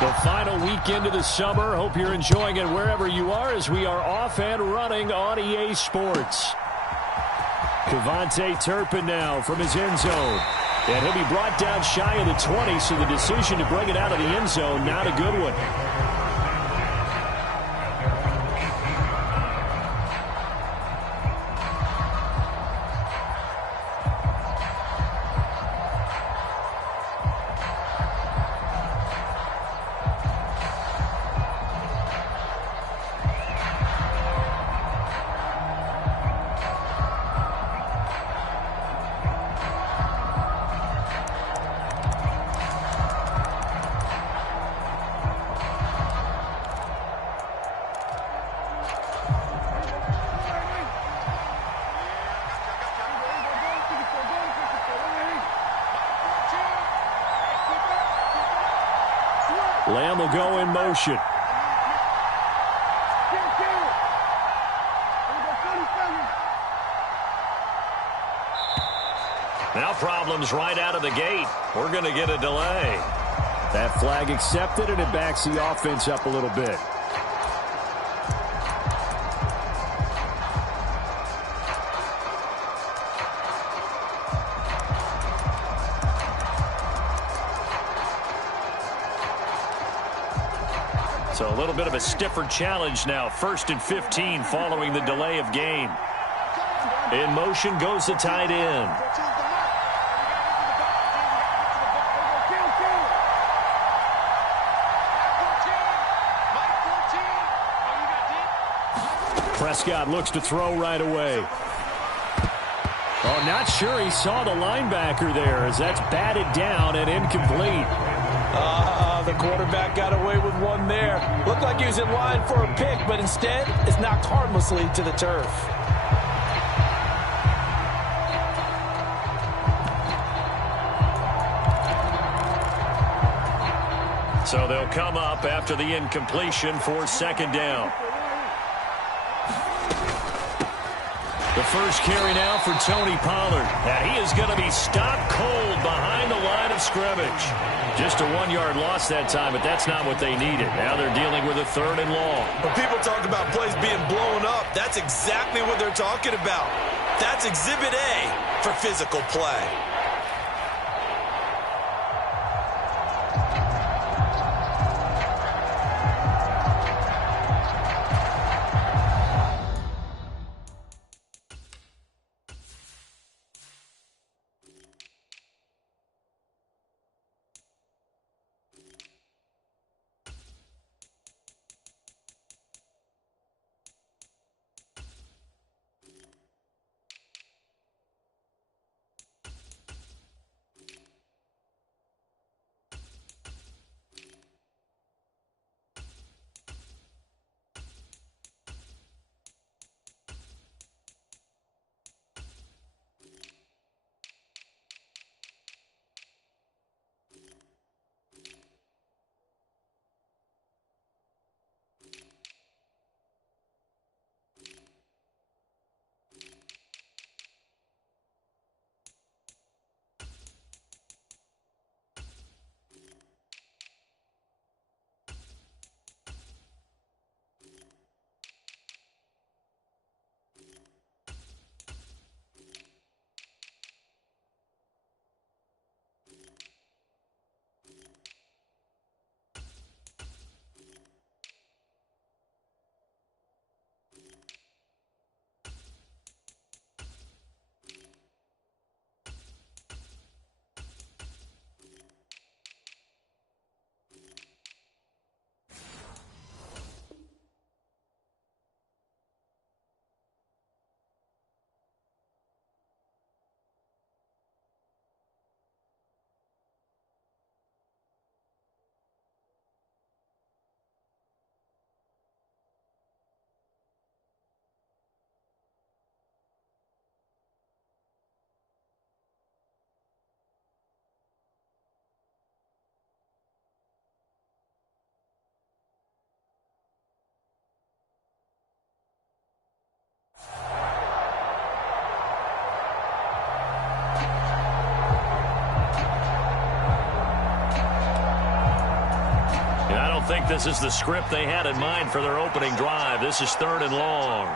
The final weekend of the summer. Hope you're enjoying it wherever you are as we are off and running on EA Sports. Kevontae Turpin now from his end zone. And he'll be brought down shy of the 20, so the decision to bring it out of the end zone, not a good one. Lamb will go in motion. Now problems right out of the gate. We're going to get a delay. That flag accepted, and it backs the offense up a little bit. So a little bit of a stiffer challenge now. 1st and 15 following the delay of game. In motion goes the tight end. Prescott looks to throw right away. Oh, not sure he saw the linebacker there as that's batted down and incomplete. The quarterback got away with one there. Looked like he was in line for a pick, but instead it's knocked harmlessly to the turf. So they'll come up after the incompletion for 2nd down. The first carry now for Tony Pollard. And he is going to be stopped cold behind the line of scrimmage. Just a 1-yard loss that time, but that's not what they needed. Now they're dealing with a 3rd and long. When people talk about plays being blown up, that's exactly what they're talking about. That's Exhibit A for physical play. And I don't think this is the script they had in mind for their opening drive. This is 3rd and long.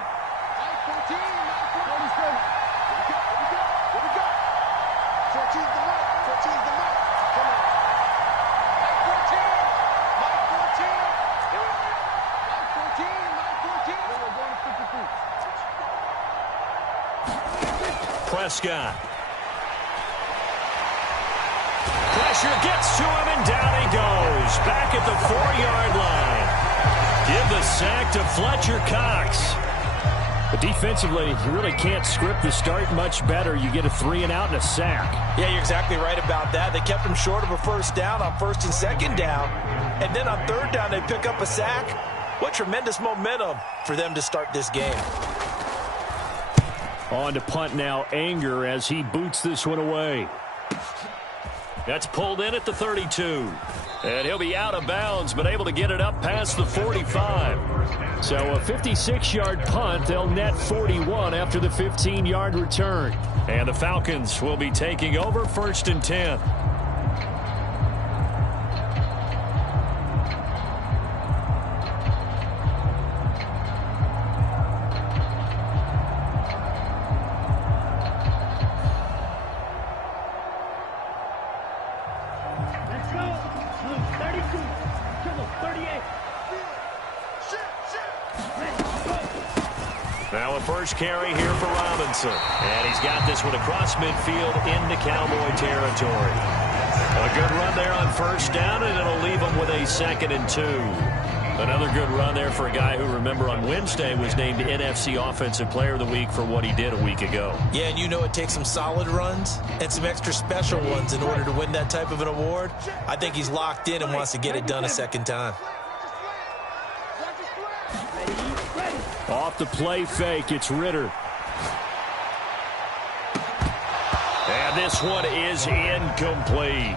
Prescott. Pressure gets to him, and down he goes. Back at the 4-yard line. Give the sack to Fletcher Cox. But defensively, you really can't script the start much better. You get a 3-and-out and a sack. Yeah, you're exactly right about that. They kept him short of a first down on 1st and 2nd down. And then on 3rd down, they pick up a sack. What tremendous momentum for them to start this game. On to punt now, Anger, as he boots this one away. That's pulled in at the 32. And he'll be out of bounds, but able to get it up past the 45. So a 56-yard punt. They'll net 41 after the 15-yard return. And the Falcons will be taking over 1st and 10. Now a first carry here for Robinson. And he's got this one across midfield into Cowboy territory. A good run there on 1st down, and it'll leave him with a 2nd and 2. Another good run there for a guy who, remember, on Wednesday was named NFC Offensive Player of the Week for what he did a week ago. Yeah, and you know it takes some solid runs and some extra special ones in order to win that type of an award. I think he's locked in and wants to get it done a 2nd time. Off the play fake, it's Ritter. And this one is incomplete.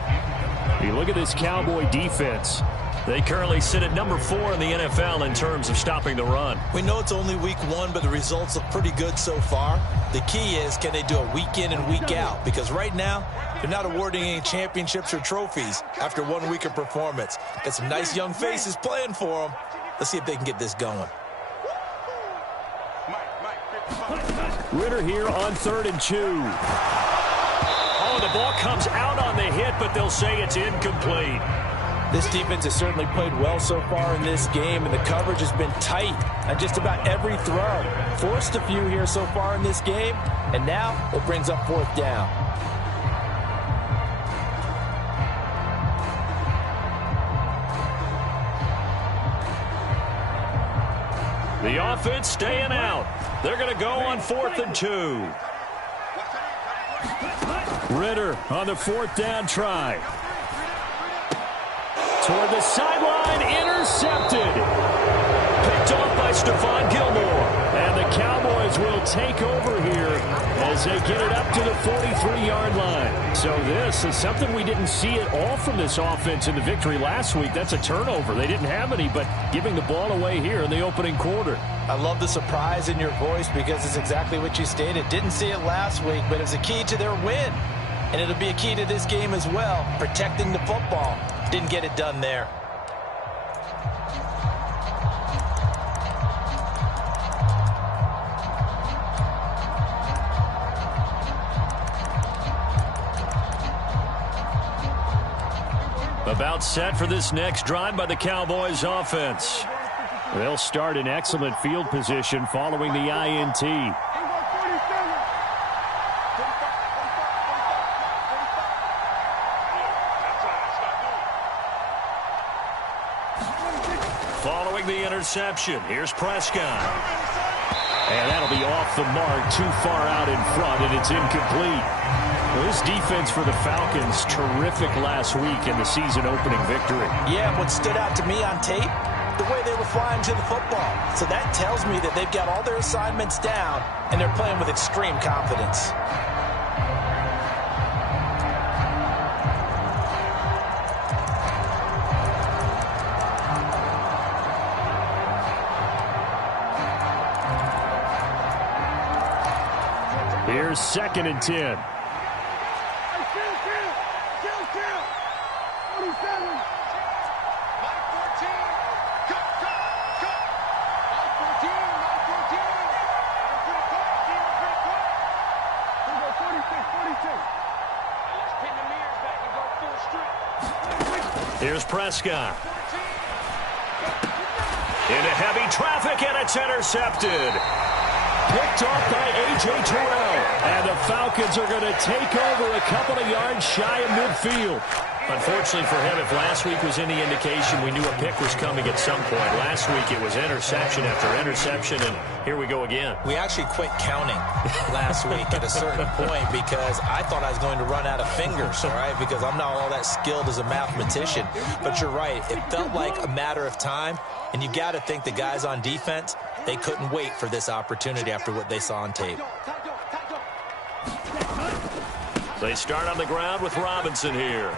You look at this Cowboy defense. They currently sit at number 4 in the NFL in terms of stopping the run. We know it's only week 1, but the results look pretty good so far. The key is, can they do it week in and week out? Because right now, they're not awarding any championships or trophies after 1 week of performance. Got some nice young faces playing for them. Let's see if they can get this going. Ritter here on 3rd and 2. Oh, the ball comes out on the hit, but they'll say it's incomplete. This defense has certainly played well so far in this game, and the coverage has been tight on just about every throw. Forced a few here so far in this game, and now it brings up 4th down. The offense staying out. They're going to go on 4th and 2. Ritter on the 4th down try. Toward the sideline, intercepted. Picked off by Stephon Gilmore. And the Cowboys will take over here as they get it up to the 43-yard line. So this is something we didn't see at all from this offense in the victory last week. That's a turnover. They didn't have any, but giving the ball away here in the opening quarter. I love the surprise in your voice because it's exactly what you stated. Didn't see it last week, but it's a key to their win. And it'll be a key to this game as well, protecting the football. Didn't get it done there. About set for this next drive by the Cowboys offense. They'll start in excellent field position following the INT. Following the interception, here's Prescott. And that'll be off the mark, too far out in front, and it's incomplete. Well, this defense for the Falcons, terrific last week in the season-opening victory. Yeah, what stood out to me on tape, the way they were flying to the football. So that tells me that they've got all their assignments down, and they're playing with extreme confidence. Here's 2nd and 10. Here's Prescott. Into heavy traffic, and it's intercepted. Picked off by A.J. Terrell. And the Falcons are going to take over a couple of yards shy of midfield. Unfortunately for him, if last week was any indication, we knew a pick was coming at some point. Last week it was interception after interception, and here we go again. We actually quit counting last week at a certain point because I thought I was going to run out of fingers, all right, because I'm not all that skilled as a mathematician. But you're right. It felt like a matter of time, and you got to think the guys on defense, they couldn't wait for this opportunity after what they saw on tape. They start on the ground with Robinson here.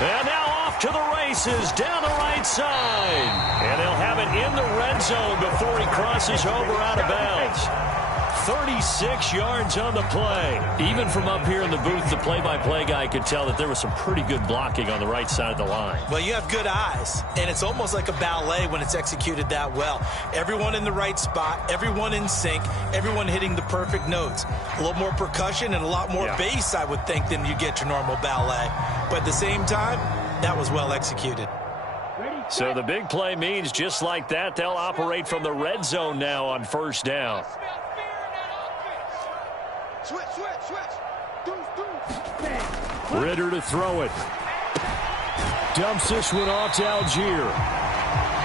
And now off to the races down the right side. And they'll have it in the red zone before he crosses over out of bounds. 36 yards on the play. Even from up here in the booth, the play-by-play guy could tell that there was some pretty good blocking on the right side of the line. Well, you have good eyes, and it's almost like a ballet when it's executed that well. Everyone in the right spot, everyone in sync, everyone hitting the perfect notes. A little more percussion and a lot more bass, I would think, than you get your normal ballet. But at the same time, that was well executed. So the big play means just like that, they'll operate from the red zone now on first down. Ritter to throw it. Dumps this one off to Algier.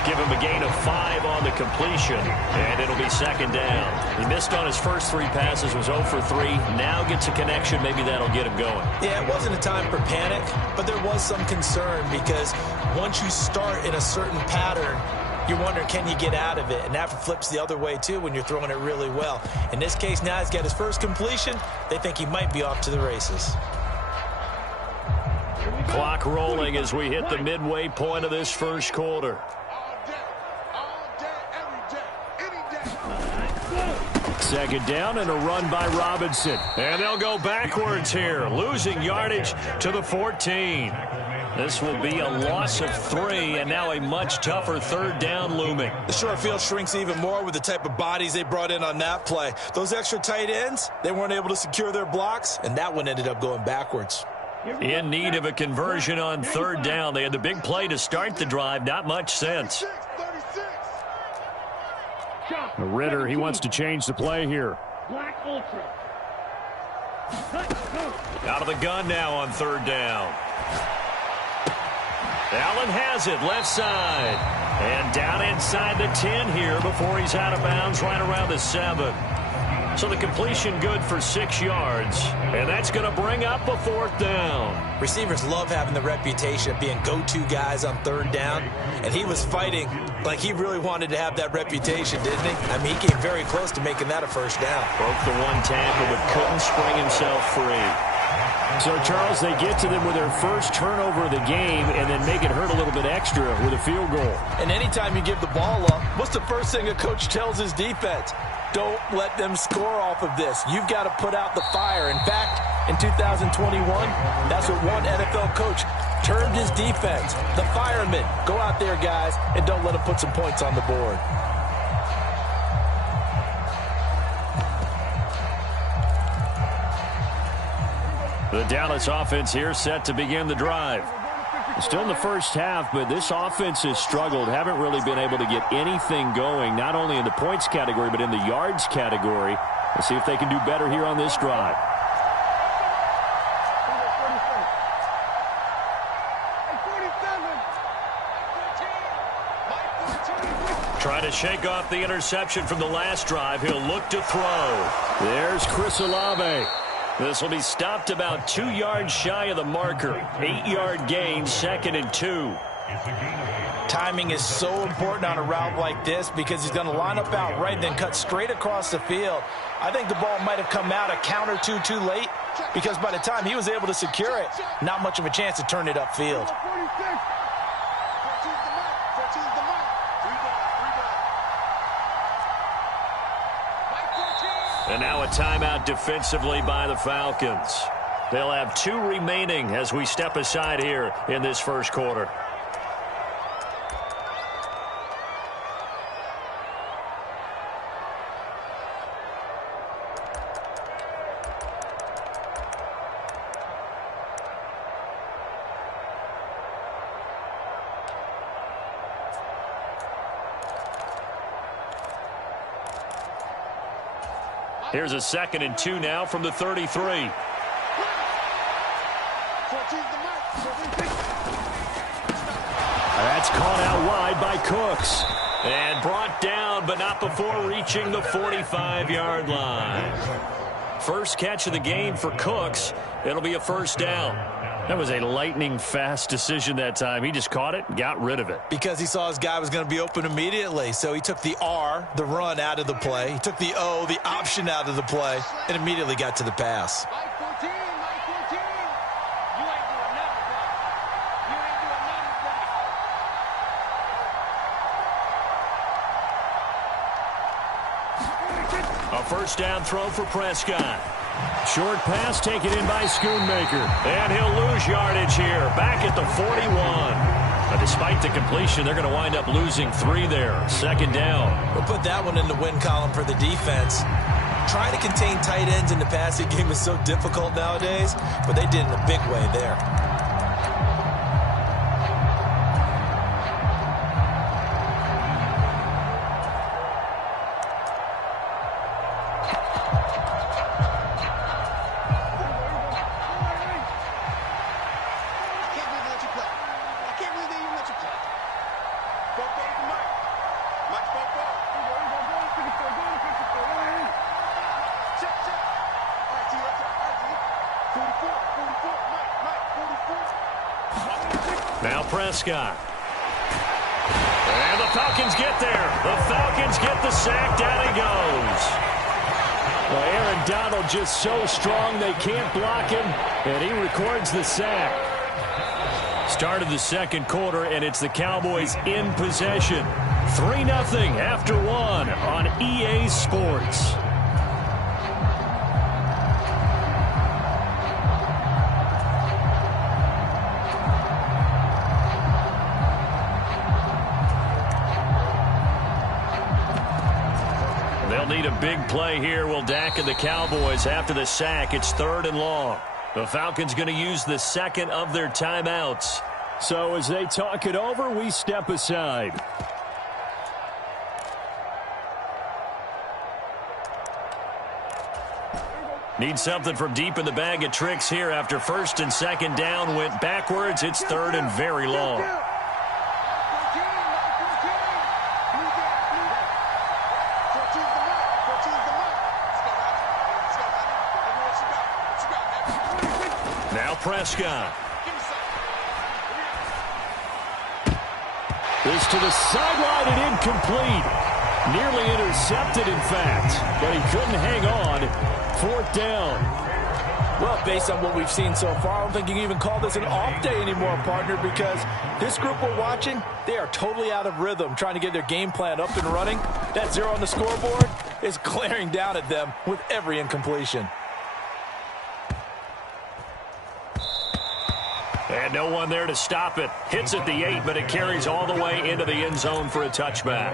Give him a gain of 5 on the completion, and it'll be second down. He missed on his first 3 passes, was 0 for 3. Now gets a connection. Maybe that'll get him going. Yeah, it wasn't a time for panic, but there was some concern because once you start in a certain pattern, you're wondering, can you get out of it? And that flips the other way, too, when you're throwing it really well. In this case, now he's got his first completion. They think he might be off to the races. Clock rolling as we hit the midway point of this first quarter. Second down and a run by Robinson. And they'll go backwards here, losing yardage to the 14. This will be a loss of 3, and now a much tougher third down looming. The short field shrinks even more with the type of bodies they brought in on that play. Those extra tight ends, they weren't able to secure their blocks, and that one ended up going backwards. In need of a conversion on third down. They had the big play to start the drive. Not much sense. Ritter, he wants to change the play here. Out of the gun now on third down. Allen has it, left side. And down inside the 10 here before he's out of bounds right around the 7. So the completion good for 6 yards. And that's going to bring up a fourth down. Receivers love having the reputation of being go-to guys on third down. And he was fighting like he really wanted to have that reputation, didn't he? I mean, he came very close to making that a first down. Broke the one tackle but couldn't spring himself free. So, Charles, they get to them with their first turnover of the game and then make it hurt a little bit extra with a field goal. And anytime you give the ball up, what's the first thing a coach tells his defense? Don't let them score off of this. You've got to put out the fire. In fact, in 2021, that's what one NFL coach termed his defense. The firemen. Go out there, guys, and don't let them put some points on the board. The Dallas offense here set to begin the drive. Still in the first half, but this offense has struggled. Haven't really been able to get anything going, not only in the points category, but in the yards category. We'll see if they can do better here on this drive. Trying to shake off the interception from the last drive. He'll look to throw. There's Chris Olave. This will be stopped about 2 yards shy of the marker. 8-yard gain, 2nd and 2. Timing is so important on a route like this because he's going to line up out right and then cut straight across the field. I think the ball might have come out a count or two too late because by the time he was able to secure it, not much of a chance to turn it upfield. And now a timeout defensively by the Falcons. They'll have 2 remaining as we step aside here in this first quarter. Here's a 2nd and 2 now from the 33. That's caught out wide by Cooks. And brought down, but not before reaching the 45-yard line. First catch of the game for Cooks. It'll be a first down. That was a lightning-fast decision that time. He just caught it and got rid of it. Because he saw his guy was going to be open immediately. So he took the R, the run, out of the play. He took the O, the option, out of the play, and immediately got to the pass. A first down throw for Prescott. Short pass taken in by Schoonmaker. And he'll lose yardage here. Back at the 41. But despite the completion, they're going to wind up losing 3 there. 2nd down. We'll put that one in the win column for the defense. Trying to contain tight ends in the passing game is so difficult nowadays, but they did it in a big way there. Now Prescott. And the Falcons get there. The Falcons get the sack. Down he goes. Well, Aaron Donald just so strong they can't block him, and he records the sack. Start of the 2nd quarter, and it's the Cowboys in possession. 3-0 after 1 on EA Sports. They'll need a big play here. Will Dak and the Cowboys after the sack. It's 3rd and long. The Falcons going to use the 2nd of their timeouts. So as they talk it over, we step aside. Need something from deep in the bag of tricks here after 1st and 2nd down went backwards. It's 3rd and very long. Now Prescott. This to the sideline and incomplete. Nearly intercepted, in fact, but he couldn't hang on. 4th down. Well, based on what we've seen so far, I don't think you can even call this an off day anymore, partner, because this group we're watching, they are totally out of rhythm, trying to get their game plan up and running. That 0 on the scoreboard is glaring down at them with every incompletion. And no one there to stop it. Hits at the 8, but it carries all the way into the end zone for a touchback.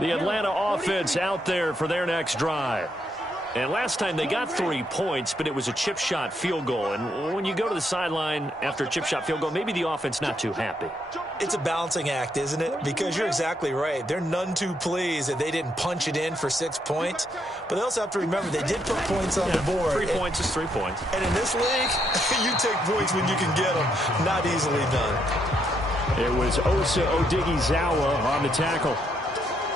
The Atlanta offense out there for their next drive. And last time they got 3 points, but it was a chip shot field goal. And when you go to the sideline after a chip shot field goal, maybe the offense not too happy. It's a balancing act, isn't it? Because you're exactly right. They're none too pleased that they didn't punch it in for 6 points. But they also have to remember they did put points on the board. 3 points is 3 points. And in this league, you take points when you can get them. Not easily done. It was Osa Odighizuwa on the tackle.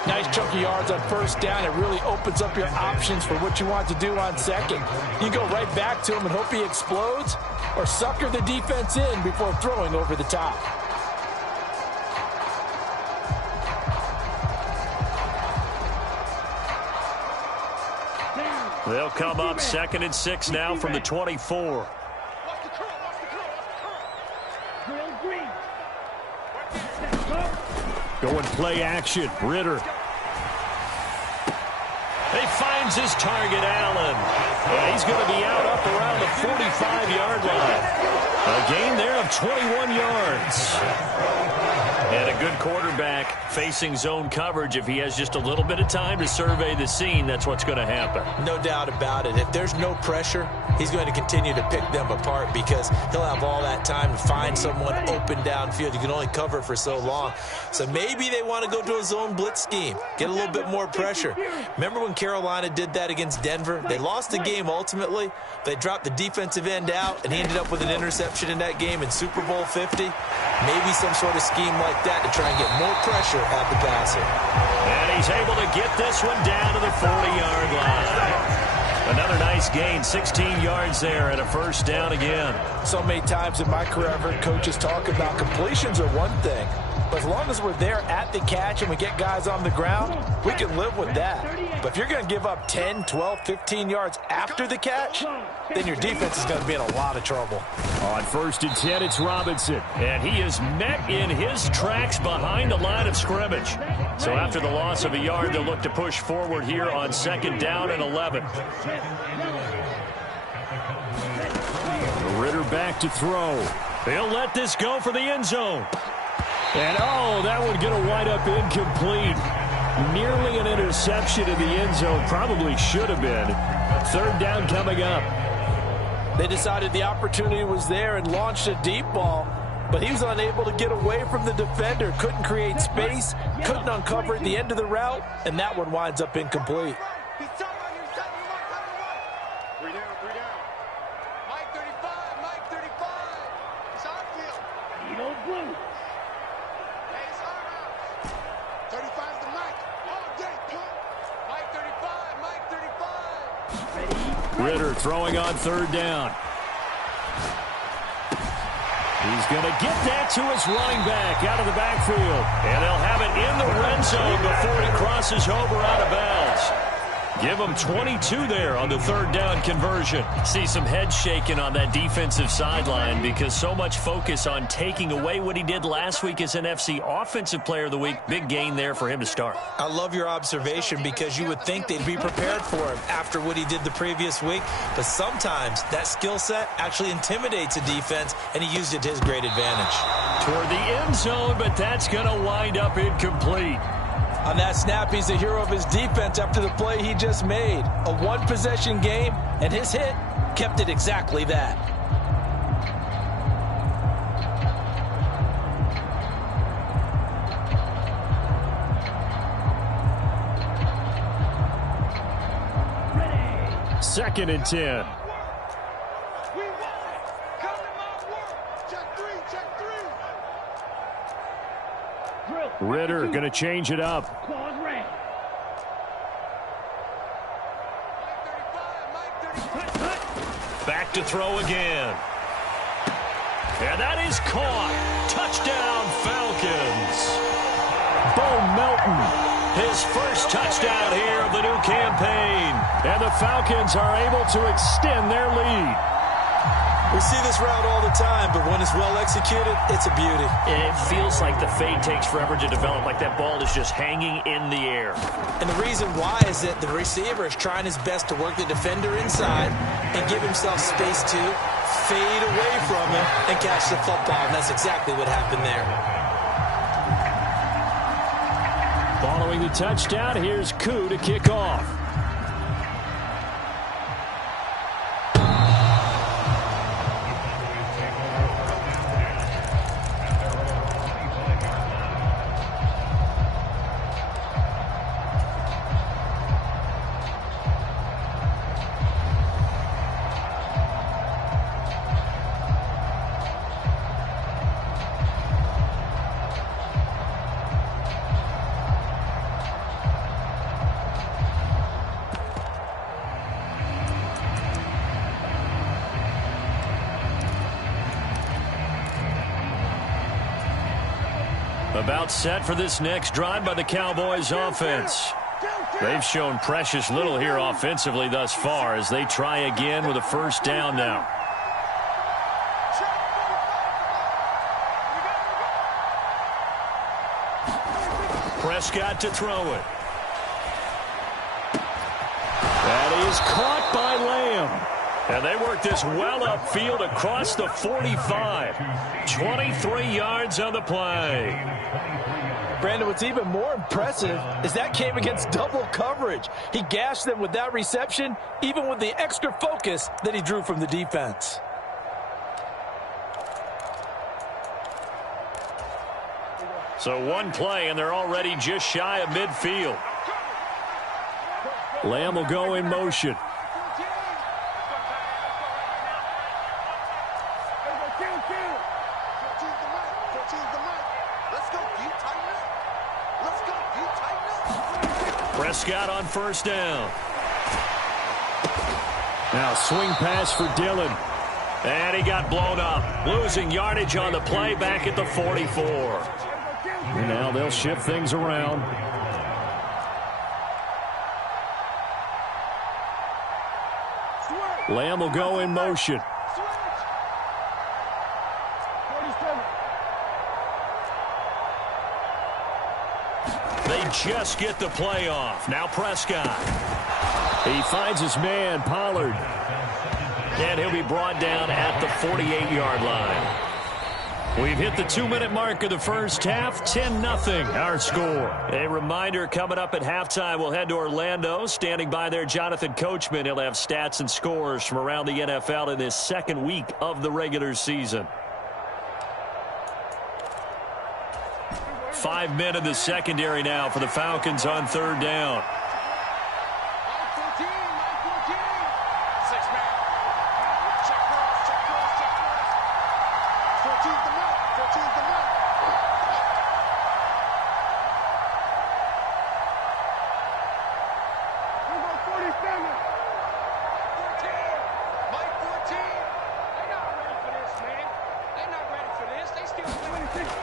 Nice chunky yards on 1st down. It really opens up your options for what you want to do on 2nd. You go right back to him and hope he explodes, or sucker the defense in before throwing over the top. They'll come up 2nd and 6 now from the 24. Going play action. Ritter. He finds his target, Allen. He's going to be out up around the 45-yard line. A gain there of 21 yards. And a good quarterback facing zone coverage. If he has just a little bit of time to survey the scene, that's what's going to happen. No doubt about it. If there's no pressure, he's going to continue to pick them apart because he'll have all that time to find someone open downfield. You can only cover for so long. So maybe they want to go to a zone blitz scheme, get a little bit more pressure. Remember when Carolina did that against Denver? They lost the game ultimately. They dropped the defensive end out, and he ended up with an interception in that game in Super Bowl 50. Maybe some sort of scheme like that to try and get more pressure at the passer. And he's able to get this one down to the 40-yard line. Another nice gain, 16 yards there and a first down again. So many times in my career I've heard coaches talk about completions are one thing, but as long as we're there at the catch and we get guys on the ground, we can live with that. But if you're going to give up 10, 12, 15 yards after the catch, then your defense is going to be in a lot of trouble. On 1st and 10, it's Robinson. And he is met in his tracks behind the line of scrimmage. So after the loss of a yard, they'll look to push forward here on 2nd down and 11. Ritter back to throw. He'll let this go for the end zone. And, oh, that one going to wind up incomplete. Nearly an interception in the end zone. Probably should have been. 3rd down coming up. They decided the opportunity was there and launched a deep ball, but he was unable to get away from the defender. Couldn't create space, couldn't uncover at the end of the route, and that one winds up incomplete. Ritter throwing on 3rd down. He's going to get that to his running back out of the backfield. And they'll have it in the red zone before he crosses over out of bounds. Give him 22 there on the 3rd down conversion. See some head shaking on that defensive sideline because so much focus on taking away what he did last week as NFC Offensive Player of the Week. Big gain there for him to start. I love your observation because you would think they'd be prepared for him after what he did the previous week. But sometimes that skill set actually intimidates a defense, and he used it to his great advantage. Toward the end zone, but that's going to wind up incomplete. On that snap, he's the hero of his defense after the play he just made. A one-possession game, and his hit kept it exactly that. Second and 10. Ritter going to change it up. Back to throw again. And that is caught. Touchdown, Falcons. Bo Melton, his first touchdown here of the new campaign. And the Falcons are able to extend their lead. We see this route all the time, but when it's well executed, it's a beauty. And it feels like the fade takes forever to develop, like that ball is just hanging in the air. And the reason why is that the receiver is trying his best to work the defender inside and give himself space to fade away from him and catch the football, and that's exactly what happened there. Following the touchdown, here's Koo to kick off. About set for this next drive by the Cowboys offense. They've shown precious little here offensively thus far as they try again with a first down now. Prescott to throw it. That is caught by Lamb. And they work this well upfield across the 45. 23 yards on the play. Brandon, what's even more impressive is that came against double coverage. He gashed them with that reception, even with the extra focus that he drew from the defense. So one play, and they're already just shy of midfield. Lamb will go in motion. Prescott on first down. Now swing pass for Dillon. And he got blown up. Losing yardage on the play back at the 44. And now they'll shift things around. Lamb will go in motion. They just get the play off. Now Prescott. He finds his man, Pollard. And he'll be brought down at the 48-yard line. We've hit the 2-minute mark of the first half. 10-0 our score. A reminder, coming up at halftime, we'll head to Orlando. Standing by there, Jonathan Coachman. He'll have stats and scores from around the NFL in this second week of the regular season. 5 men in the secondary now for the Falcons on third down.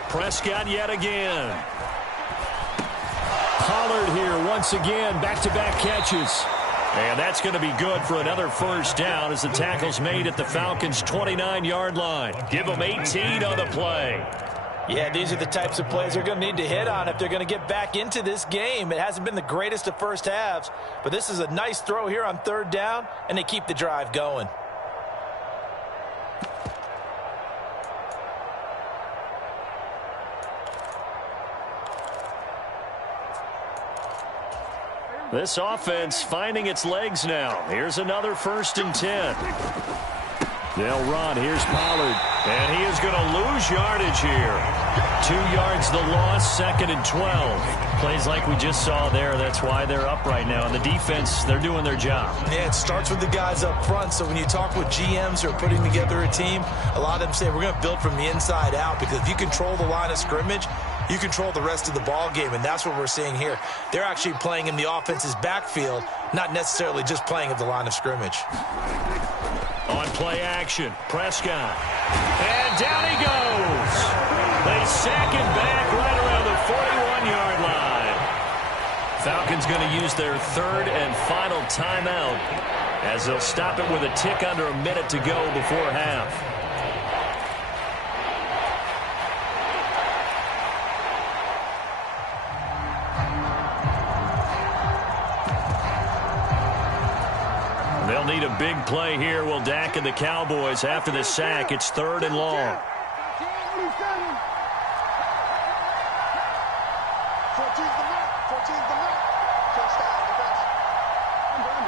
Prescott yet again. Pollard here once again, back-to-back catches. And that's going to be good for another first down as the tackle's made at the Falcons' 29-yard line. Give them 18 on the play. Yeah, these are the types of plays they're going to need to hit on if they're going to get back into this game. It hasn't been the greatest of first halves, but this is a nice throw here on third down, and they keep the drive going. This offense finding its legs now. Here's another 1st and 10. They'll run. Here's Pollard. And he is going to lose yardage here. 2 yards the loss, 2nd and 12. Plays like we just saw there. That's why they're up right now. And the defense, they're doing their job. Yeah, it starts with the guys up front. So when you talk with GMs who are putting together a team, a lot of them say we're going to build from the inside out, because if you control the line of scrimmage, you control the rest of the ball game, and that's what we're seeing here. They're actually playing in the offense's backfield, not necessarily just playing at the line of scrimmage. On play action, Prescott. And down he goes. They sack him back right around the 41-yard line. Falcons going to use their 3rd and final timeout as they'll stop it with a tick under a minute to go before half. They'll need a big play here. Will Dak and the Cowboys after the sack. It's 3rd and long.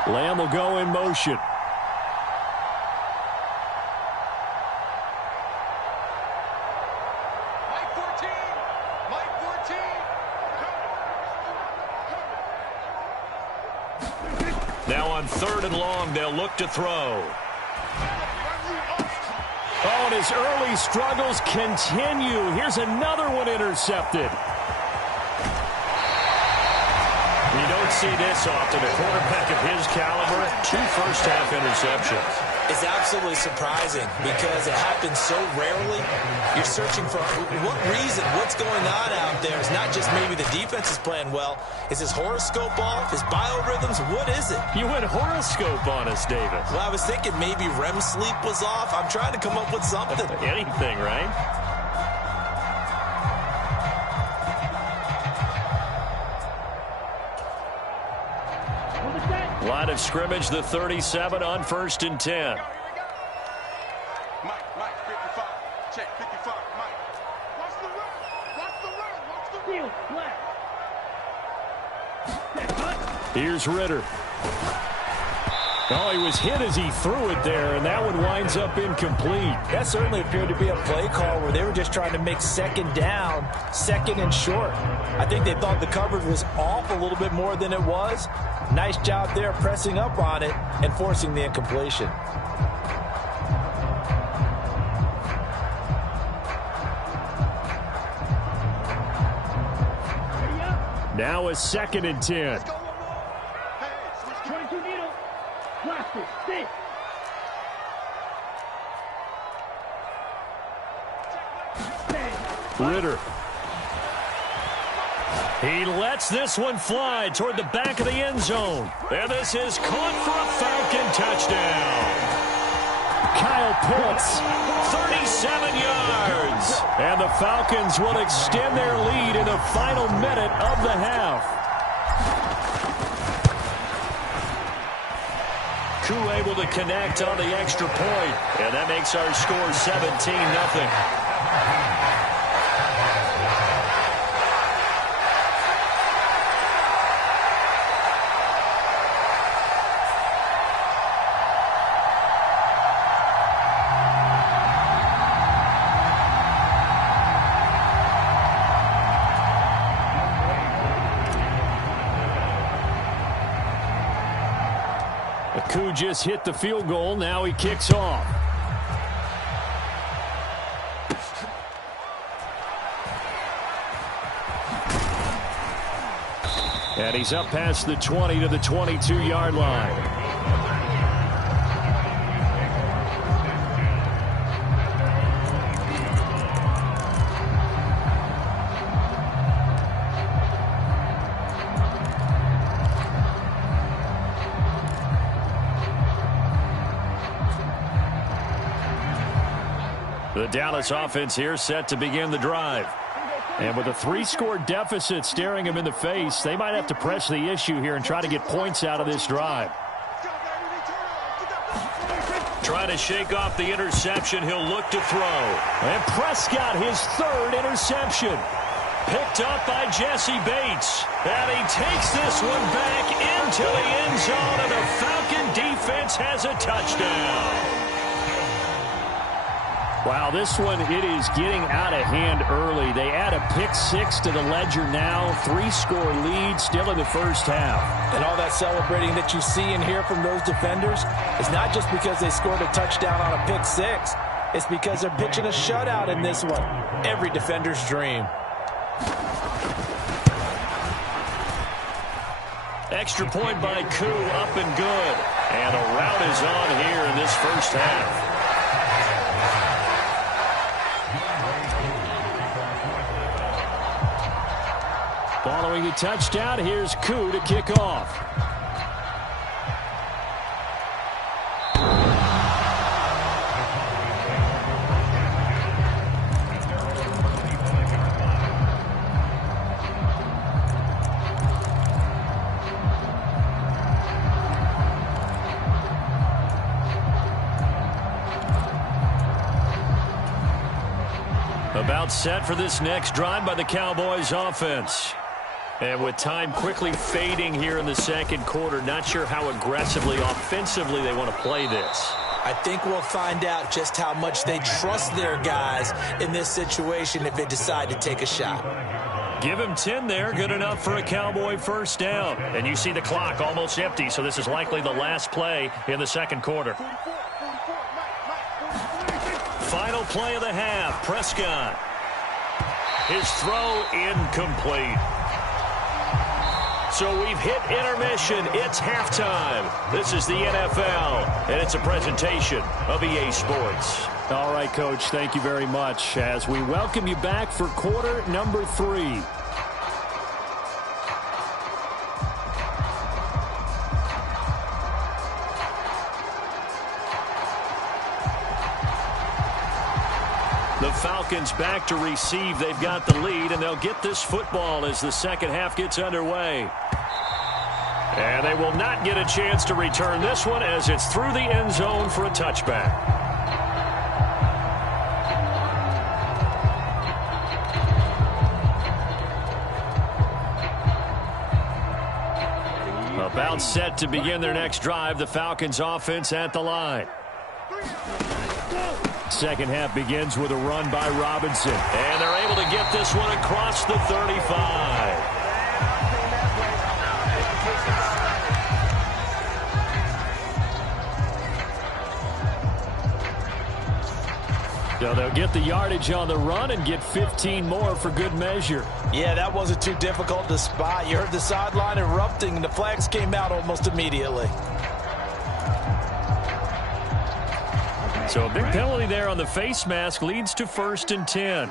Lamb will go in motion. Now on 3rd and long, they'll look to throw. Oh, and his early struggles continue. Here's another one intercepted. You don't see this often. A quarterback of his caliber, 2 first-half interceptions. It's absolutely surprising because it happens so rarely. You're searching for what reason, what's going on out there. It's not just maybe the defense is playing well. Is his horoscope off? His biorhythms? What is it? You went horoscope on us, David. Well, I was thinking maybe REM sleep was off. I'm trying to come up with something. Anything, right? Line of scrimmage, the 37 on 1st and 10. Mike, 55. Check, 55, Mike. Watch the run. Watch the run. Watch the run. Here's Ritter. Oh, he was hit as he threw it there, and that one winds up incomplete. That certainly appeared to be a play call where they were just trying to make second down, second and short. I think they thought the coverage was off a little bit more than it was. Nice job there pressing up on it and forcing the incompletion. Now a 2nd and 10. Ritter. He lets this one fly toward the back of the end zone. And this is caught for a Falcon touchdown. Kyle Pitts, 37 yards. And the Falcons will extend their lead in the final minute of the half. Koo able to connect on the extra point. And that makes our score 17-0. Koo just hit the field goal. Now he kicks off. And he's up past the 20 to the 22-yard line. The Dallas offense here set to begin the drive. And with a 3-score deficit staring him in the face, they might have to press the issue here and try to get points out of this drive. Trying to shake off the interception, he'll look to throw. And Prescott, his 3rd interception. Picked up by Jesse Bates. And he takes this one back into the end zone, and the Falcon defense has a touchdown. Wow, this one, it is getting out of hand early. They add a pick-6 to the ledger now. 3-score lead still in the first half. And all that celebrating that you see and hear from those defenders is not just because they scored a touchdown on a pick-6. It's because they're pitching a shutout in this one. Every defender's dream. Extra point by Koo, up and good. And a rout is on here in this first half. Following the touchdown, here's Koo to kick off. About set for this next drive by the Cowboys offense. And with time quickly fading here in the second quarter, not sure how aggressively, offensively they want to play this. I think we'll find out just how much they trust their guys in this situation if they decide to take a shot. Give him 10 there, good enough for a Cowboy first down. And you see the clock almost empty, so this is likely the last play in the second quarter. Final play of the half, Prescott. His throw incomplete. So we've hit intermission. It's halftime. This is the NFL, and it's a presentation of EA Sports. All right, Coach, thank you very much as we welcome you back for quarter number 3. The Falcons back to receive. They've got the lead, and they'll get this football as the second half gets underway. And they will not get a chance to return this one as it's through the end zone for a touchback. About set to begin their next drive, the Falcons offense at the line. Second half begins with a run by Robinson. And they're able to get this one across the 35. So they'll get the yardage on the run and get 15 more for good measure. Yeah, that wasn't too difficult to spot. You heard the sideline erupting, and the flags came out almost immediately. So a big penalty there on the face mask leads to 1st and 10.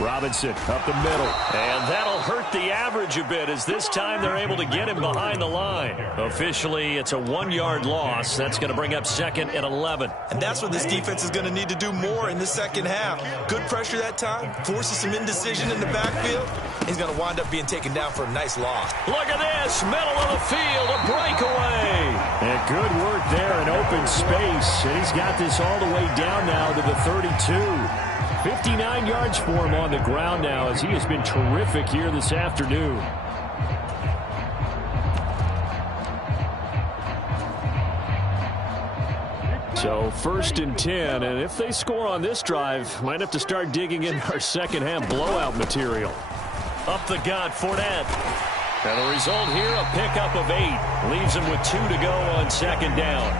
Robinson up the middle, and that'll hurt the average a bit as this time they're able to get him behind the line. Officially, it's a 1-yard loss. That's going to bring up 2nd and 11. And that's what this defense is going to need to do more in the second half. Good pressure that time, forces some indecision in the backfield. He's going to wind up being taken down for a nice loss. Look at this, middle of the field, a breakaway. And good work there in open space. And he's got this all the way down now to the 32. 59 yards for him on the ground now as he has been terrific here this afternoon. So 1st and 10, and if they score on this drive, might have to start digging in our second half blowout material. Up the gut, Fournette. And the result here, a pickup of 8. Leaves him with 2 to go on 2nd down.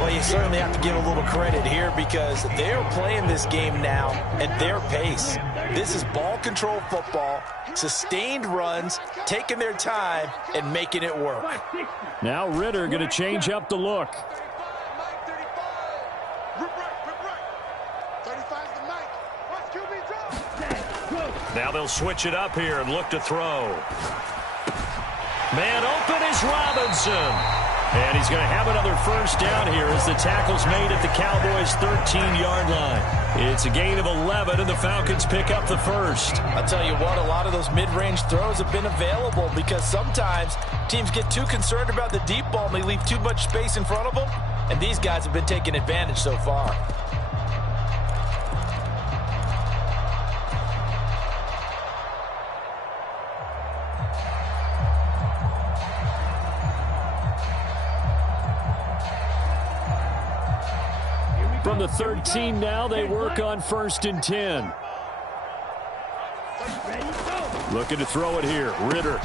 Well, you certainly have to give a little credit here because they're playing this game now at their pace. This is ball control football, sustained runs, taking their time, and making it work. Now Ritter going to change up the look. Now they'll switch it up here and look to throw. Man open is Robinson. And he's going to have another 1st down here as the tackle's made at the Cowboys' 13-yard line. It's a gain of 11, and the Falcons pick up the 1st. I'll tell you what, a lot of those mid-range throws have been available because sometimes teams get too concerned about the deep ball and they leave too much space in front of them, and these guys have been taking advantage so far. From the 13 now, they work on 1st and 10. Looking to throw it here. Ritter.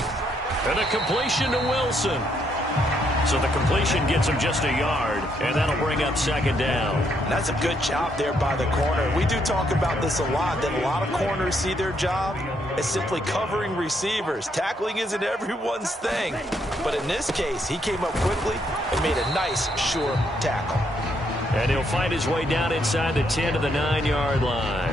And a completion to Wilson. So the completion gets him just a yard, and that'll bring up 2nd down. That's a good job there by the corner. We do talk about this a lot, that a lot of corners see their job as simply covering receivers. Tackling isn't everyone's thing. But in this case, he came up quickly and made a nice, sure tackle. And he'll find his way down inside the 10 to the 9-yard line.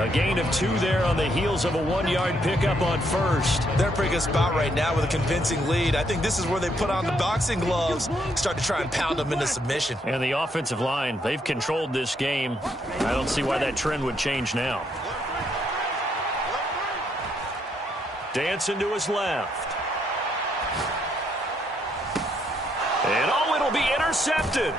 A gain of 2 there on the heels of a 1-yard pickup on 1st. They're in a pretty good spot right now with a convincing lead. I think this is where they put on the boxing gloves, start to try and pound them into submission. And the offensive line, they've controlled this game. I don't see why that trend would change now. Dancing to his left. And it'll be intercepted.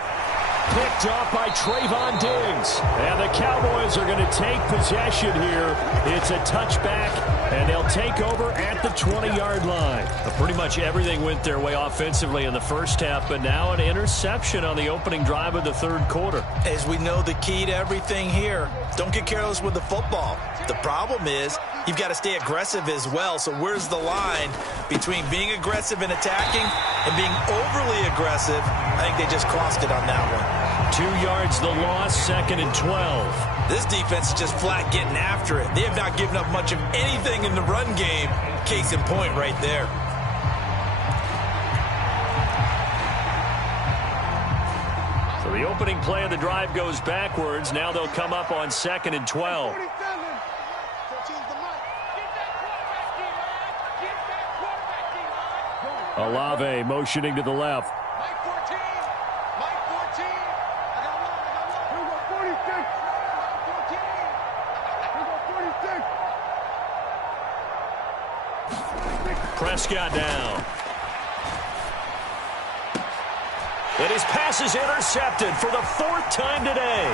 Picked off by Trayvon Diggs. And the Cowboys are going to take possession here. It's a touchback, and they'll take over at the 20-yard line. Pretty much everything went their way offensively in the first half, but now an interception on the opening drive of the 3rd quarter. As we know, the key to everything here, don't get careless with the football. The problem is you've got to stay aggressive as well. So where's the line between being aggressive and attacking and being overly aggressive? I think they just crossed it on that one. 2 yards the loss, 2nd and 12. This defense is just flat getting after it. They have not given up much of anything in the run game. Case in point right there. So the opening play of the drive goes backwards. Now they'll come up on 2nd and 12. Olave motioning to the left. Prescott now. And his pass is intercepted for the 4th time today.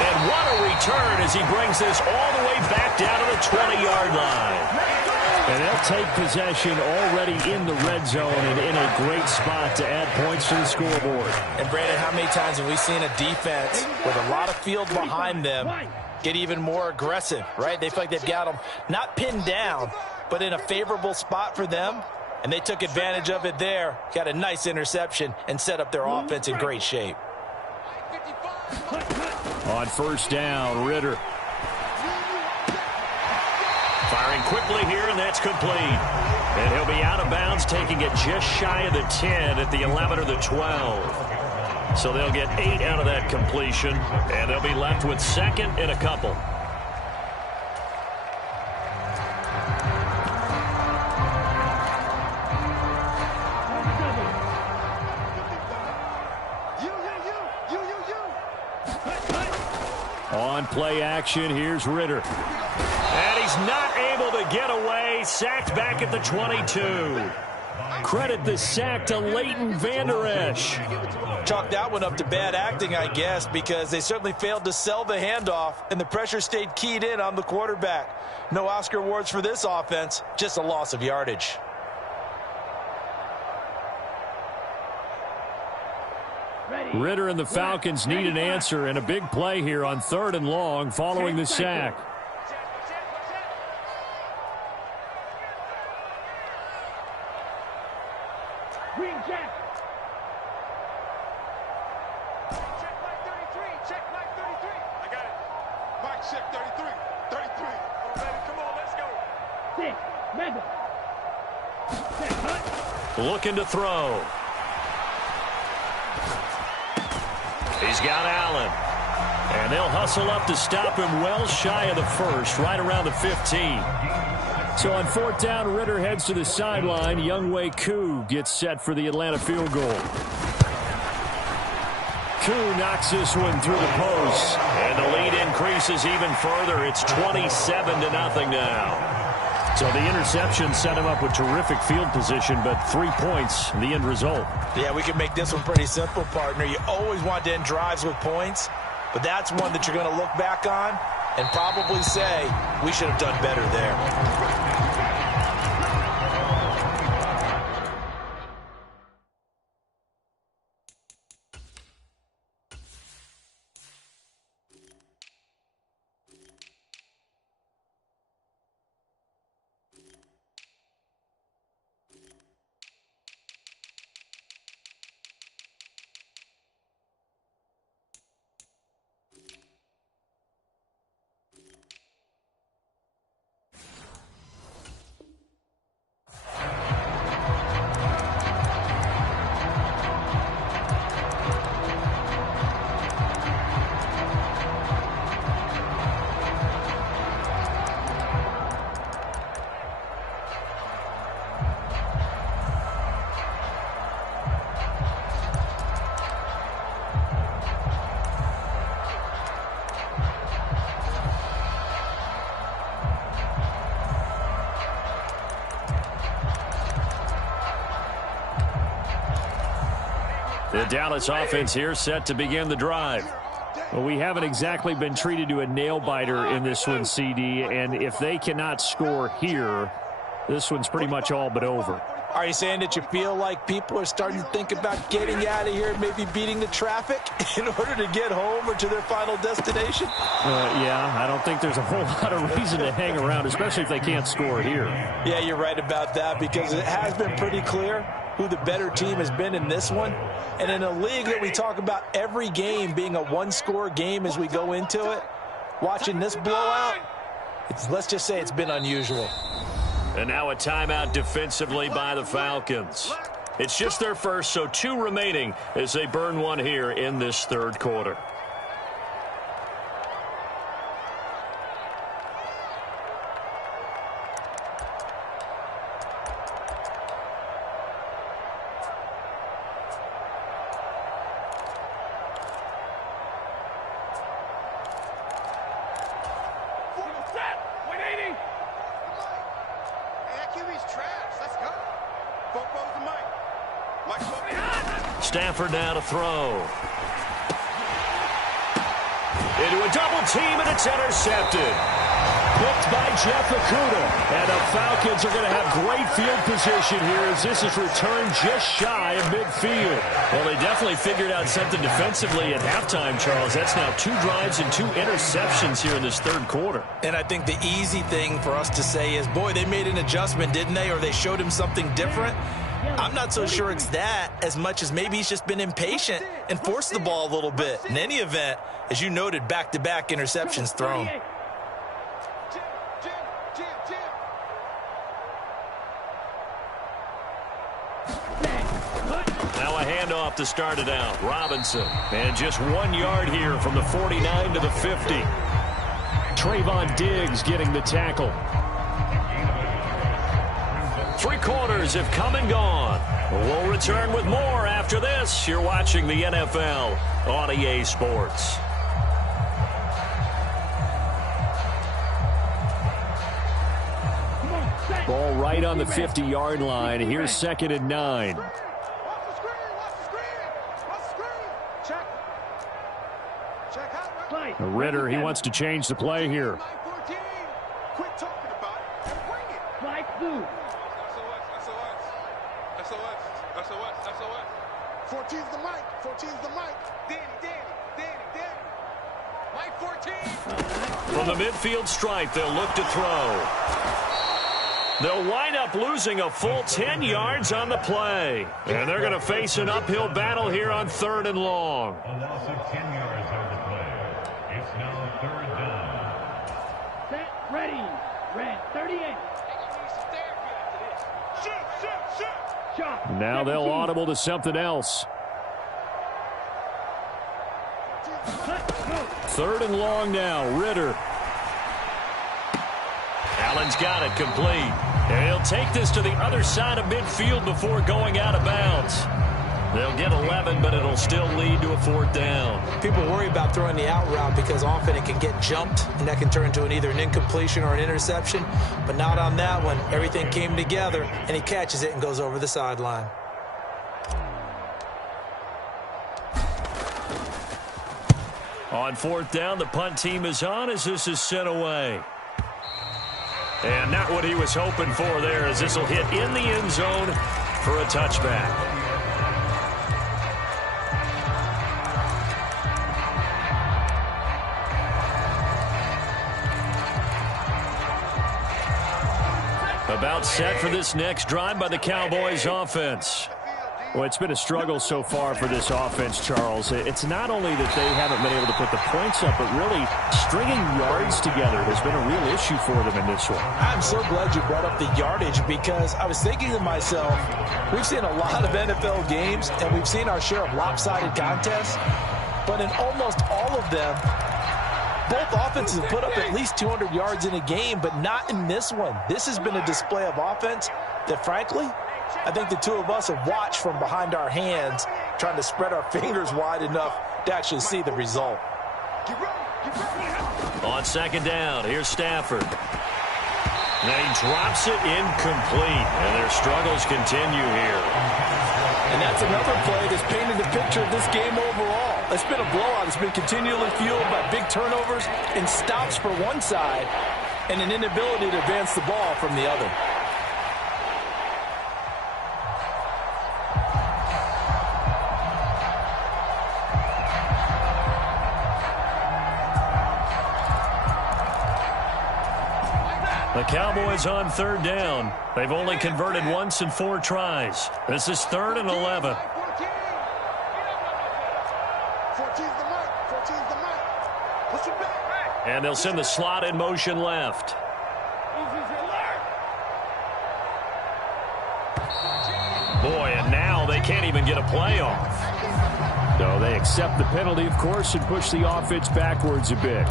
And what a return as he brings this all the way back down to the 20-yard line. And they'll take possession already in the red zone and in a great spot to add points to the scoreboard. And, Brandon, how many times have we seen a defense with a lot of field behind them get even more aggressive, right? They feel like they've got them not pinned down, but in a favorable spot for them. And they took advantage of it there, got a nice interception, and set up their offense in great shape. On first down, Ritter. Firing quickly here, and that's complete. And he'll be out of bounds, taking it just shy of the 10 at the 11 or the 12. So they'll get 8 out of that completion, and they'll be left with 2nd and a couple. On play action, here's Ritter. And he's not able to get away. Sacked back at the 22. Credit the sack to Leighton Vander Esch. Chalk that one up to bad acting, I guess, because they certainly failed to sell the handoff, and the pressure stayed keyed in on the quarterback. No Oscar awards for this offense, just a loss of yardage. Ritter and the Falcons need an answer, and a big play here on 3rd and long following the sack. Looking to throw. He's got Allen. And they'll hustle up to stop him well shy of the 1st, right around the 15. So on 4th down, Ritter heads to the sideline. Younghoe Koo gets set for the Atlanta field goal. Koo knocks this one through the post. And the lead increases even further. It's 27-0 now. So the interception set him up with terrific field position, but 3 points, the end result. Yeah, we can make this one pretty simple, partner. You always want to end drives with points, but that's one that you're going to look back on and probably say, we should have done better there. The Dallas offense here set to begin the drive. Well, we haven't exactly been treated to a nail-biter in this one, CD, and if they cannot score here, this one's pretty much all but over. Are you saying that you feel like people are starting to think about getting out of here and maybe beating the traffic in order to get home or to their final destination? Yeah, I don't think there's a whole lot of reason to hang around, especially if they can't score here. Yeah, you're right about that, because it has been pretty clear who the better team has been in this one. And in a league that we talk about every game being a one-score game as we go into it, watching this blowout, let's just say it's been unusual. And now a timeout defensively by the Falcons. It's just their first, so 2 remaining as they burn one here in this third quarter. QB Stafford now to throw. Into a double team, and it's intercepted. Picked by Jeff Okudah. And the Falcons are going to have great field position here as this is returned just shy of midfield. Well, they definitely figured out something defensively at halftime, Charles. That's now 2 drives and 2 interceptions here in this third quarter. And I think the easy thing for us to say is, boy, they made an adjustment, didn't they? Or they showed him something different. I'm not so sure it's that as much as maybe he's just been impatient and forced the ball a little bit. In any event, as you noted, back-to-back interceptions thrown. Now a handoff to start it out. Robinson. And just 1 yard here from the 49 to the 50. Trayvon Diggs getting the tackle. 3 quarters have come and gone. We'll return with more after this. You're watching the NFL on EA Sports. Ball right on the 50-yard line. Here's 2nd and 9. Ritter, he wants to change the play here. Quit talking about it and bring it. Flag blue. SOS. 14's the mic. 14's the mic. Danny. Mike 14. From the midfield stripe, they'll look to throw. They'll wind up losing a full 10 yards on the play. And they're going to face an uphill battle here on 3rd and long. A loss of 10 yards on the play. It's now 3rd down. Set, ready. Red 38. Now they'll audible to something else. 3rd and long now. Ritter. Allen's got it complete. And he'll take this to the other side of midfield before going out of bounds. They'll get 11, but it'll still lead to a 4th down. People worry about throwing the out route because often it can get jumped, and that can turn into either an incompletion or an interception. But not on that one. Everything came together, and he catches it and goes over the sideline. On 4th down, the punt team is on as this is sent away. And not what he was hoping for there, as this will hit in the end zone for a touchback. About set for this next drive by the Cowboys offense. Well, it's been a struggle so far for this offense, Charles. It's not only that they haven't been able to put the points up, but really stringing yards together has been a real issue for them in this one. I'm so glad you brought up the yardage because I was thinking to myself, we've seen a lot of NFL games and we've seen our share of lopsided contests, but in almost all of them, both offenses have put up at least 200 yards in a game, but not in this one. This has been a display of offense that, frankly, I think the two of us have watched from behind our hands, trying to spread our fingers wide enough to actually see the result. On 2nd down, here's Stafford. And he drops it incomplete, and their struggles continue here. And that's another play that's painted the picture of this game overall. It's been a blowout. It's been continually fueled by big turnovers and stops for one side and an inability to advance the ball from the other. The Cowboys on 3rd down. They've only converted once in 4 tries. This is 3rd and 11. 14's the mic. 14's the mic. Push it back. And they'll send the slot in motion left. Boy, and now they can't even get a play off. So they accept the penalty, of course, and push the offense backwards a bit.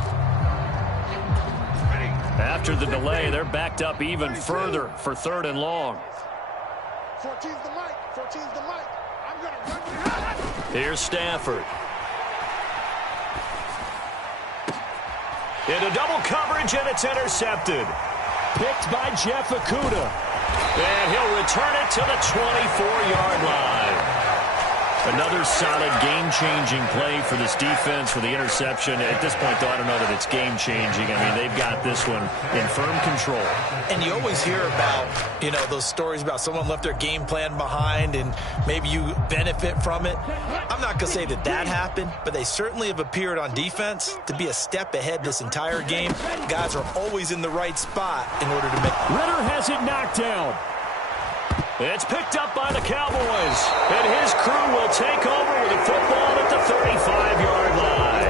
After the delay, they're backed up even further for 3rd and long. 14's the mic. 14's the mic. I'm going to run. Here's Stafford. Into double coverage, and it's intercepted. Picked by Jeff Okudah. And he'll return it to the 24-yard line. Another solid game-changing play for this defense for the interception. At this point, though, I don't know that it's game-changing. I mean, they've got this one in firm control. And you always hear about, those stories about someone left their game plan behind and maybe you benefit from it. I'm not going to say that that happened, but they certainly have appeared on defense to be a step ahead this entire game. Guys are always in the right spot in order to make. Ritter has it knocked down. It's picked up by the Cowboys, and his crew will take over with the football at the 35-yard line.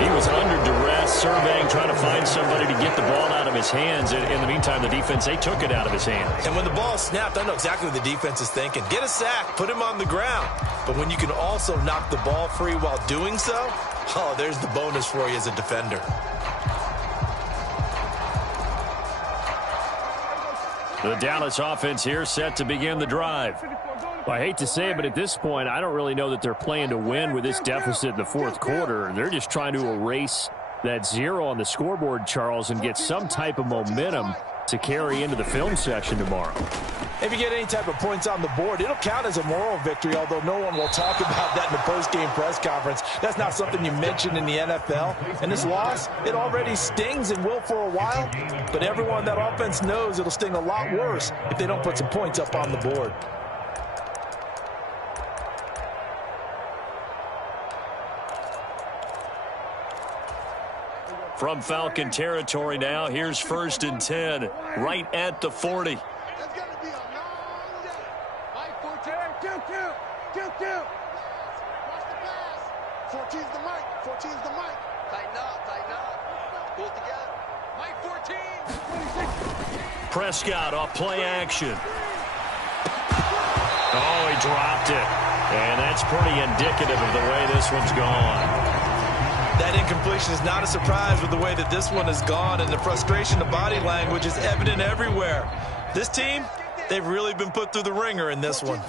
He was under duress, surveying, trying to find somebody to get the ball out of his hands. In the meantime, the defense, they took it out of his hands. And when the ball snapped, I know exactly what the defense is thinking. Get a sack, put him on the ground. But when you can also knock the ball free while doing so, there's the bonus for you as a defender. The Dallas offense here set to begin the drive. Well, I hate to say it, but at this point, I don't really know that they're playing to win with this deficit in the fourth quarter. They're just trying to erase that 0 on the scoreboard, Charles, and get some type of momentum to carry into the film section tomorrow. If you get any type of points on the board, it'll count as a moral victory, although no one will talk about that in the post-game press conference. That's not something you mention in the NFL. And this loss, it already stings and will for a while, but everyone in that offense knows it'll sting a lot worse if they don't put some points up on the board. From Falcon territory now, here's 1st and 10, right at the 40. That's going to be a long day. Mike 14. 2-2. Watch the pass. 14's the mic. 14's the mic. Tighten up. Pull it together. Mike 14. Prescott off play action. Oh, he dropped it. And that's pretty indicative of the way this one's gone. That incompletion is not a surprise with the way that this one has gone, and the frustration, the body language is evident everywhere. This team, they've really been put through the ringer in this one.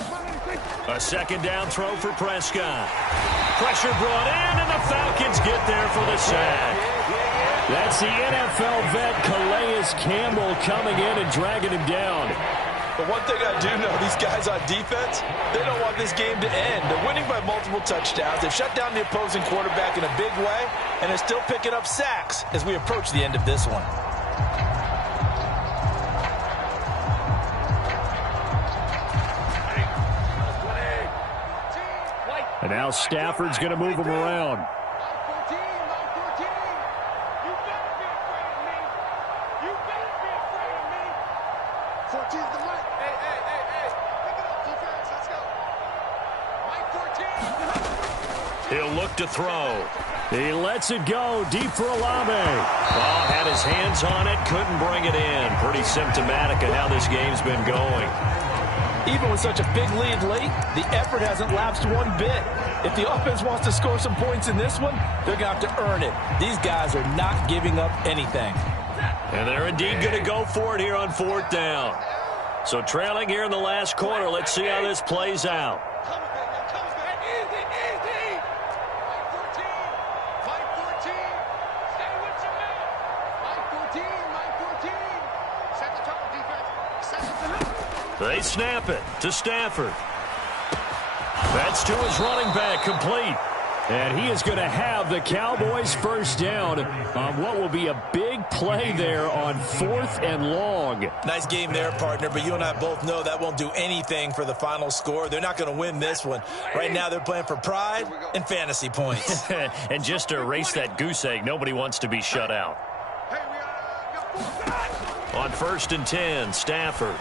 A 2nd down throw for Prescott. Pressure brought in, and the Falcons get there for the sack. That's the NFL vet Calais Campbell coming in and dragging him down. But one thing I do know, these guys on defense, they don't want this game to end. They're winning by multiple touchdowns. They've shut down the opposing quarterback in a big way, and they're still picking up sacks as we approach the end of this one. And now Stafford's going to move him around. 14's the mic. Hey. Pick it up, defense. Let's go. Mike 14. He'll look to throw. He lets it go deep for Olave. Oh, had his hands on it, couldn't bring it in. Pretty symptomatic of how this game's been going. Even with such a big lead late, the effort hasn't lapsed one bit. If the offense wants to score some points in this one, they're going to have to earn it. These guys are not giving up anything. And they're indeed going to go for it here on 4th down. So trailing here in the last quarter, let's see how this plays out. They snap it to Stafford. That's to his running back, complete. And he is going to have the Cowboys first down on what will be a big play there on 4th and long. Nice game there, partner, but you and I both know that won't do anything for the final score. They're not going to win this one. Right now they're playing for pride and fantasy points. And just to erase that goose egg, nobody wants to be shut out. On 1st and 10, Stafford.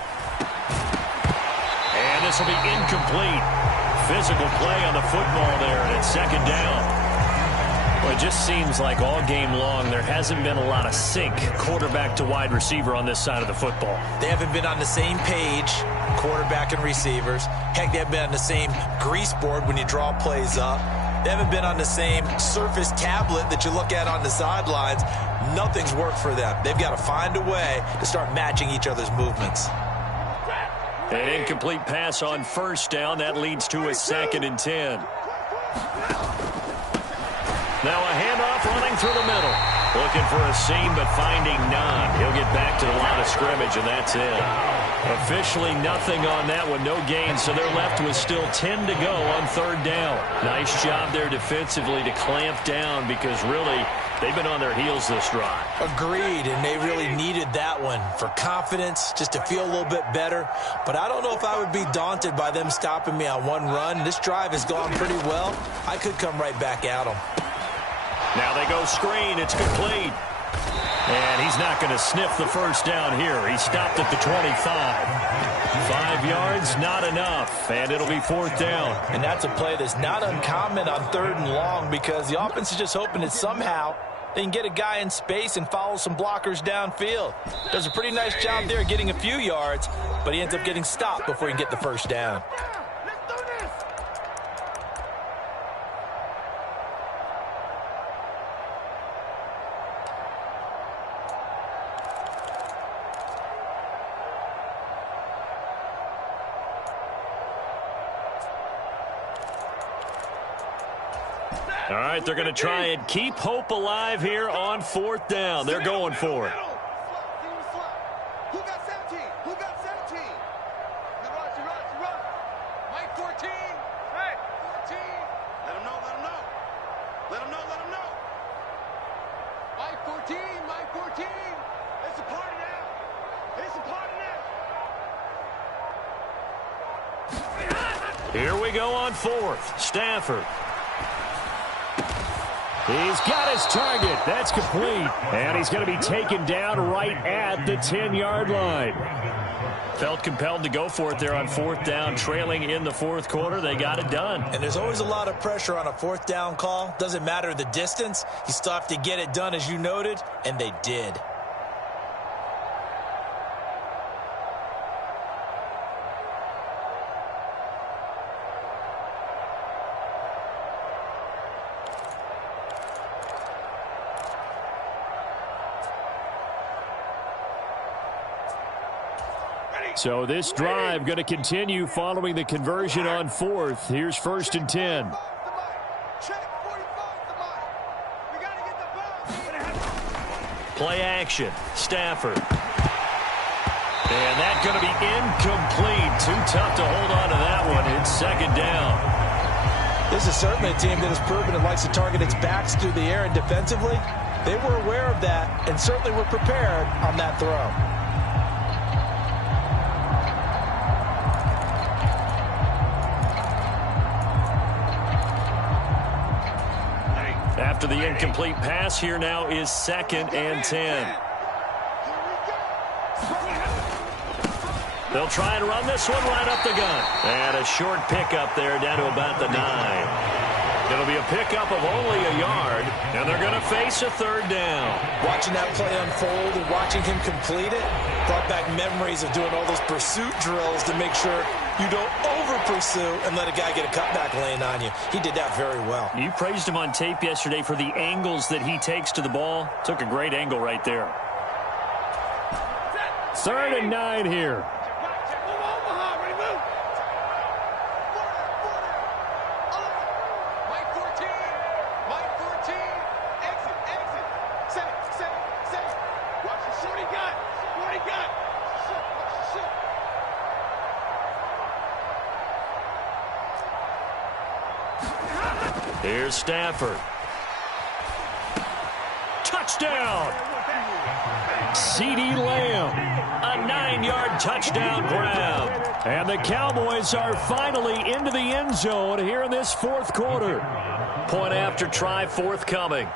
And this will be incomplete. Physical play on the football there, and it's 2nd down. Well, it just seems like all game long there hasn't been a lot of sync quarterback to wide receiver on this side of the football. They haven't been on the same page, quarterback and receivers. Heck, they haven't been on the same grease board when you draw plays up. They haven't been on the same Surface tablet that you look at on the sidelines. Nothing's worked for them. They've got to find a way to start matching each other's movements. An incomplete pass on 1st down. That leads to a 2nd and 10. Now a handoff running through the middle. Looking for a seam, but finding none. He'll get back to the line of scrimmage, and that's it. Officially nothing on that one, no gain, so they're left with still 10 to go on third down. Nice job there defensively to clamp down because really they've been on their heels this drive. Agreed, and they really needed that one for confidence, just to feel a little bit better. But I don't know if I would be daunted by them stopping me on one run. This drive has gone pretty well. I could come right back at them. Now they go screen. It's complete. And he's not going to sniff the first down here. He stopped at the 25. 5 yards, not enough. And it'll be fourth down. And that's a play that's not uncommon on third and long because the offense is just hoping that somehow they can get a guy in space and follow some blockers downfield. Does a pretty nice job there getting a few yards, but he ends up getting stopped before he can get the first down. All right, they're going to try and keep hope alive here on fourth down. They're going for it. Who got 17? Who got 17? Run. Mike 14. Hey, 14. Let him know. Mike 14. It's a party now. Here we go on fourth. Stafford. He's got his target. That's complete. And he's going to be taken down right at the 10-yard line. Felt compelled to go for it there on fourth down, trailing in the fourth quarter. They got it done. And there's always a lot of pressure on a fourth down call. Doesn't matter the distance. You still have to get it done, as you noted, and they did. So this drive going to continue following the conversion on fourth. Here's first and 10. Play action. Stafford. And that's going to be incomplete. Too tough to hold on to that one. It's second down. This is certainly a team that has proven it likes to target its backs through the air, and defensively, they were aware of that and certainly were prepared on that throw. After the incomplete pass, here now is second and 10. They'll try and run this one right up the gun. And a short pickup there down to about the 9. It'll be a pickup of only a yard, and they're going to face a third down. Watching that play unfold and watching him complete it brought back memories of doing all those pursuit drills to make sure you don't over-pursue and let a guy get a cutback lane on you. He did that very well. You praised him on tape yesterday for the angles that he takes to the ball. Took a great angle right there. Third and 9 here. Here's Stafford. Touchdown! CeeDee Lamb. A 9-yard touchdown grab. And the Cowboys are finally into the end zone here in this fourth quarter. Point after try forthcoming.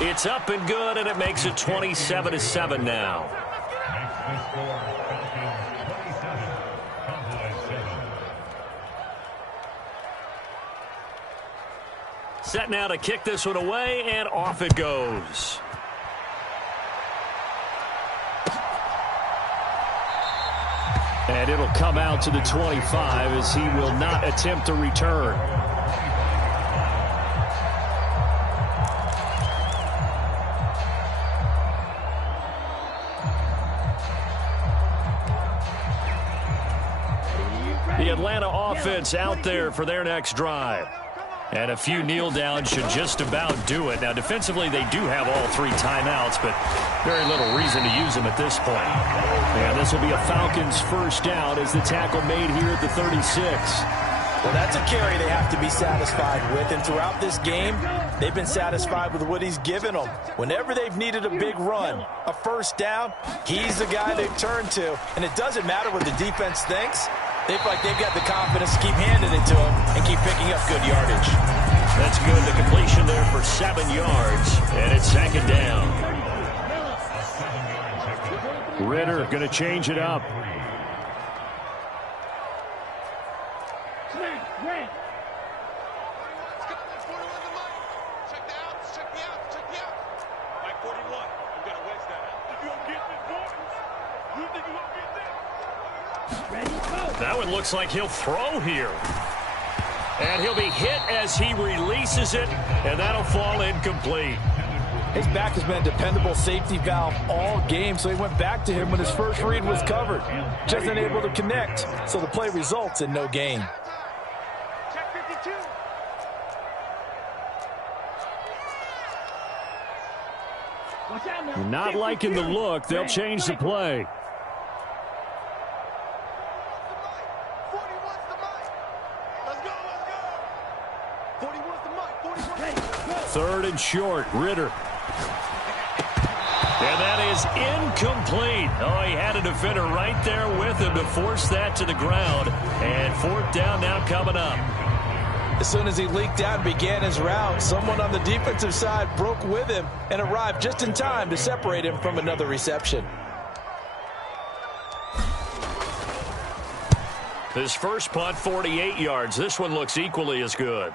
It's up and good, and it makes it 27-7 now. Set now to kick this one away, and off it goes. And it'll come out to the 25 as he will not attempt to return. The Atlanta offense offense out there for their next drive. And a few kneel downs should just about do it. Now, defensively, they do have all 3 timeouts, but very little reason to use them at this point. And this will be a Falcons first down as the tackle made here at the 36. Well, that's a carry they have to be satisfied with. And throughout this game, they've been satisfied with what he's given them. Whenever they've needed a big run, a first down, he's the guy they've turned to. And it doesn't matter what the defense thinks. They feel like they've got the confidence to keep handing it to him and keep picking up good yardage. That's good. The completion there for 7 yards. And it's 2nd down. Ritter going to change it up. That one looks like he'll throw here. And he'll be hit as he releases it, and that'll fall incomplete. His back has been a dependable safety valve all game, so he went back to him when his first read was covered. Just unable to connect, so the play results in no gain. Check 52. Not liking the look. They'll change the play. 3rd and short. Ritter. And that is incomplete. Oh, he had a defender right there with him to force that to the ground. And 4th down now coming up. As soon as he leaked out and began his route, someone on the defensive side broke with him and arrived just in time to separate him from another reception. His first punt, 48 yards. This one looks equally as good.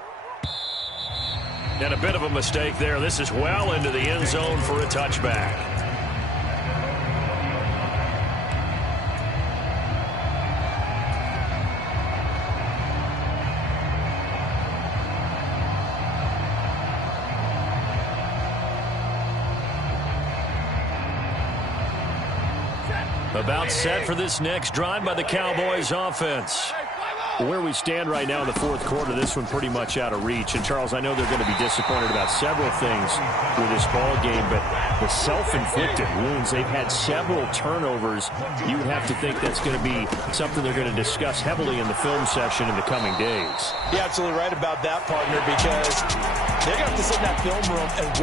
And a bit of a mistake there. This is well into the end zone for a touchback. About set for this next drive by the Cowboys offense. Where we stand right now in the 4th quarter, this one pretty much out of reach. And, Charles, I know they're going to be disappointed about several things with this ball game, but the self-inflicted wounds, they've had several turnovers. You would have to think that's going to be something they're going to discuss heavily in the film session in the coming days. You're absolutely right about that, partner, because they're going to have to sit in that film room and watch